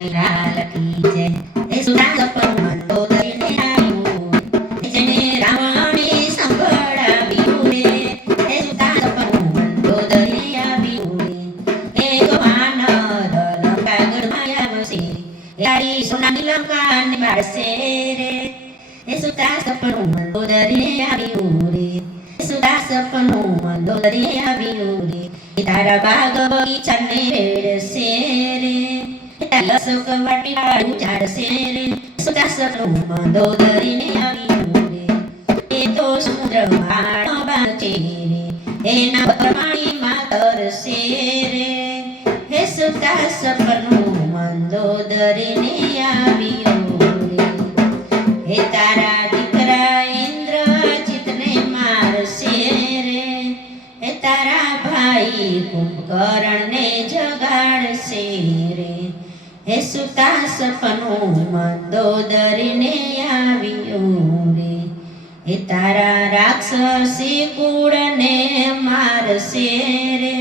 લાલકી છે એ સુરા સપનું મંદોદરીને આવ્યું જેને રાવણે સંભળાવ્યું રે એ સુરા સપનું મંદોદરી આવ્યું રે એક વાનર કાગળમાં આવશે યારી સોનાની લંકાને બાળશે રે એ સુરા સપનું મંદોદરીને આવ્યું રે એ સુરા સપનું મંદોદરીને આવ્યું રે તારા બાગ બગીચાને વેડશે રે લસક વાટીવાળું ઝાડશે રે સુતા સપનું મંદોદરીને આવ્યું રે એ તો સમુદ્રમાં બાંધશે રે એના પાણીમાં તરશે રે હે સુતા સપનું મંદોદરીને આવ્યું રે હે તારા દીકરા ઇન્દ્રજીતને મારશે રે હે તારા ભાઈ કુંભકર્ણને જગાડશે રે હે સુતા સપનું મંદોદરીને આવ્યું રે હે તારા રાક્ષસી કુળને મારશે રે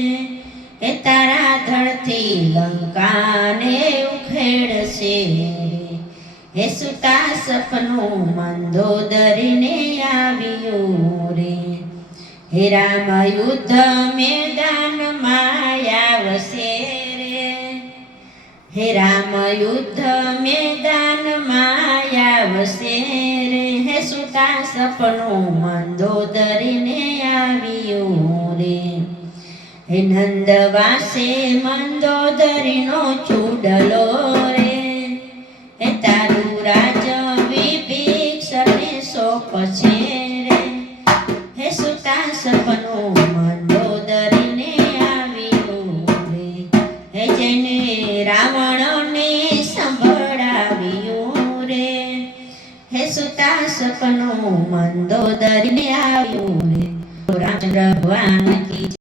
હે તારા ધડથી લંકાને ઉખેડશે રે હે સુતા સપનું મંદોદરીને આવ્યું રે હે રામ યુદ્ધ મેદાનમાં આવશે હે રામ યુદ્ધ મેદાનમાં આવશે રે હે સુતા સપનું મંદોદરીને આવ્યું રે હે નંદવાસે મંદોદરીનો ચૂડલો રે હે તારું રાજ વિભીષણને સોંપશે રે હે સુતા સપનું મંદોદરીને આવ્યું રે હે જેને રાવણને સંભળાવ્યું રે હે સુતા સપનું મંદોદરીને આવ્યું રે રામચંદ્ર ભગવાન કી